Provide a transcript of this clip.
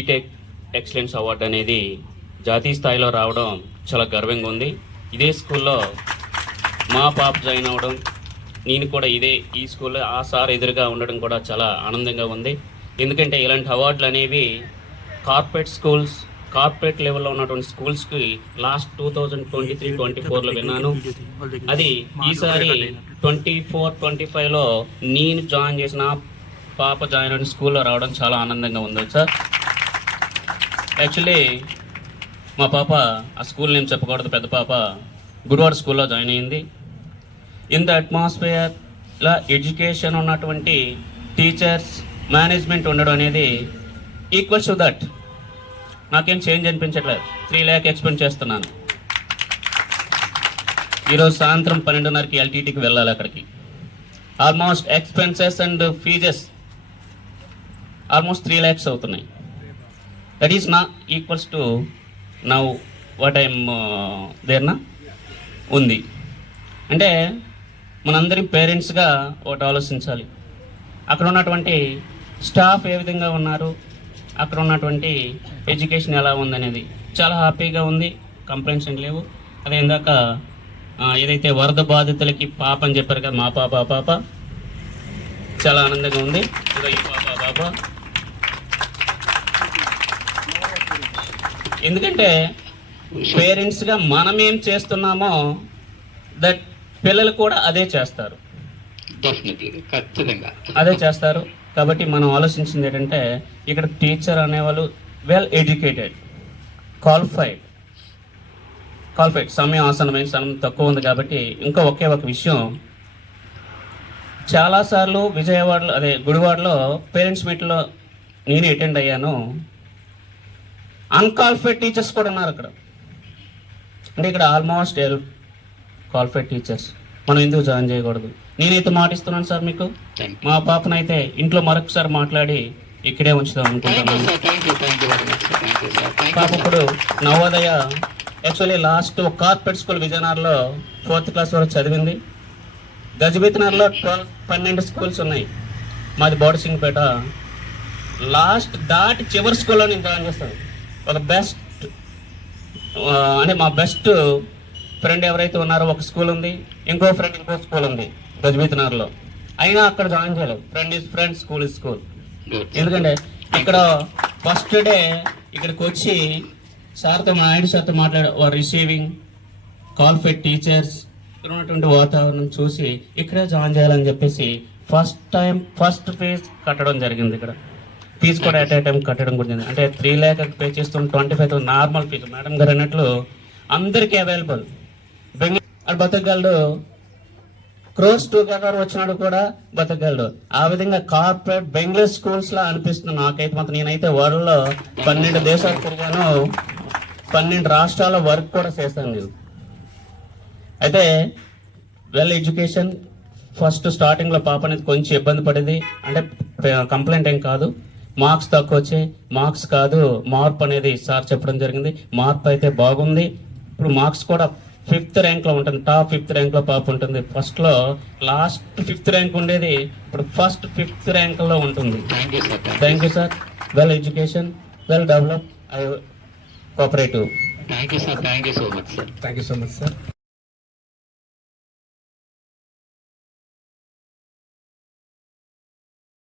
BTech excellence award అనేది జాతీయ స్థాయిలో రావడం చాలా గర్వంగా ఉంది. ఇదే స్కూల్లో మా పాప జాయిన్ అవ్వడం, నేను కూడా ఈ స్కూల్లో ఆ సార్ ఎదురుగా ఉండడం కూడా చాలా ఆనందంగా ఉంది. ఎందుకంటే ఇలాంటి అవార్డులు అనేవి కార్పొరేట్ లెవెల్లో ఉన్నటువంటి స్కూల్స్కి లాస్ట్ 2023-24లో విన్నాను. అది ఈసారి 24-25లో నేను జాయిన్ చేసిన పాప జాయిన్ అయిన స్కూల్లో రావడం చాలా ఆనందంగా ఉంది సార్. యాక్చువల్లీ మా పాప ఆ స్కూల్ నేమ్ చెప్పకూడదు, పెద్ద పాప గుడివాడ స్కూల్లో జాయిన్ అయ్యింది. ఇన్ ద అట్మాస్ఫియర్లో ఎడ్యుకేషన్ ఉన్నటువంటి టీచర్స్ మేనేజ్మెంట్ ఉండడం అనేది ఈక్వల్స్ టు దట్. నాకేం చేంజ్ అనిపించట్లేదు. 3 lakh ఎక్స్పెండ్ చేస్తున్నాను. ఈరోజు సాయంత్రం 12:30కి ఎల్టీటీకి వెళ్ళాలి. అక్కడికి almost expenses and fees almost 3 lakhs అవుతున్నాయి. దట్ ఈస్ నా equals to now what I'm దేర్నా ఉంది. అంటే మనందరం పేరెంట్స్గా ఒకటి ఆలోచించాలి. అక్కడ ఉన్నటువంటి స్టాఫ్ ఏ విధంగా ఉన్నారు, అక్కడ ఉన్నటువంటి ఎడ్యుకేషన్ ఎలా ఉందనేది చాలా హ్యాపీగా ఉంది. కంప్లైంట్స్ ఏం లేవు. అదే ఇందాక ఏదైతే వరద బాధితులకి పాప అని చెప్పారు కదా, మా పాప చాలా ఆనందంగా ఉంది. ఈ పాప ఎందుకంటే పేరెంట్స్గా మనం ఏం చేస్తున్నామో దట్ పిల్లలు కూడా అదే చేస్తారు, అదే చేస్తారు. కాబట్టి మనం ఆలోచించింది ఏంటంటే ఇక్కడ టీచర్ అనేవాళ్ళు వెల్ ఎడ్యుకేటెడ్, క్వాలిఫైడ్. సమయం సమయం తక్కువ ఉంది కాబట్టి ఇంకా ఒకే ఒక విషయం, చాలాసార్లు విజయవాడలో గుడివాడలో పేరెంట్స్ మీట్లో నేను అటెండ్ అయ్యాను. అన్క్వాలిఫైడ్ టీచర్స్ కూడా ఉన్నారు అక్కడ. అంటే ఇక్కడ ఆల్మోస్ట్ క్వాలిఫైడ్ టీచర్స్. మనం ఎందుకు జాయిన్ చేయకూడదు? నేనైతే మాటిస్తున్నాను సార్ మీకు. మా పాపనైతే ఇంట్లో మరొకసారి మాట్లాడి ఇక్కడే ఉంచుదాం అనుకుంటున్నాను. పాప ఇప్పుడు Navodaya actually last corporate school విజయనగరంలో 4th class వరకు చదివింది. గజబితనగర్లో 12 స్కూల్స్ ఉన్నాయి. మాది బోడసింగ్పేట. లాస్ట్ దాటి చివరి స్కూల్లో నేను జాయిన్ చేస్తాను. ఒక బెస్ట్ అంటే మా బెస్ట్ ఫ్రెండ్ ఎవరైతే ఉన్నారో ఒక స్కూల్ ఉంది, ఇంకో స్కూల్ ఉంది గజబితనగర్లో. అయినా అక్కడ జాయిన్ చేయలేదు. Friend is friend, school is school. ఎందుకంటే ఇక్కడ ఫస్ట్ డే ఇక్కడికి వచ్చి సార్తో సార్తో వారు రిసీవింగ్ క్వాలిఫైడ్ టీచర్స్ ఇక్కడ ఉన్నటువంటి వాతావరణం చూసి ఇక్కడే జాయిన్ చేయాలని చెప్పేసి ఫస్ట్ ఫీజ్ కట్టడం జరిగింది. ఇక్కడ ఫీజు కూడా అట్ ఏ టైం కట్టడం కూడా జరిగింది. అంటే 3 lakh పే చేస్తున్న 25,000 నార్మల్ ఫీజు. మేడం గారు అన్నట్లు అందరికీ అవైలబుల్. బతకగలడు, క్రోస్ టుగెదర్ వచ్చినాడు కూడా బతకగలడు. ఆ విధంగా కార్పొరేట్ బెంగళూరు స్కూల్స్ లా అనిపిస్తుంది నాకైతే. మాత్రం నేనైతే వరల్డ్లో 12 దేశాలు తిరిగాను, 12 రాష్ట్రాల వర్క్ కూడా చేశాను నేను. అయితే వెల్ ఎడ్యుకేషన్ ఫస్ట్ స్టార్టింగ్లో పాప అనేది కొంచెం ఇబ్బంది పడేది. అంటే కంప్లైంట్ ఏం కాదు, మార్క్స్ తక్కువ వచ్చాయి. మార్క్స్ కాదు, మార్పు అనేది సార్ చెప్పడం జరిగింది. మార్పు అయితే బాగుంది. ఇప్పుడు మార్క్స్ కూడా 5th ర్యాంక్లో ఉంటుంది. టాప్ 5th ర్యాంక్లో పాప ఉంటుంది. ఫస్ట్లో లాస్ట్ 5th ర్యాంక్ ఉండేది, ఇప్పుడు ఫస్ట్ 5th ర్యాంక్లో ఉంటుంది. Thank you sir. Well education, well develop, cooperative. Thank you so much sir.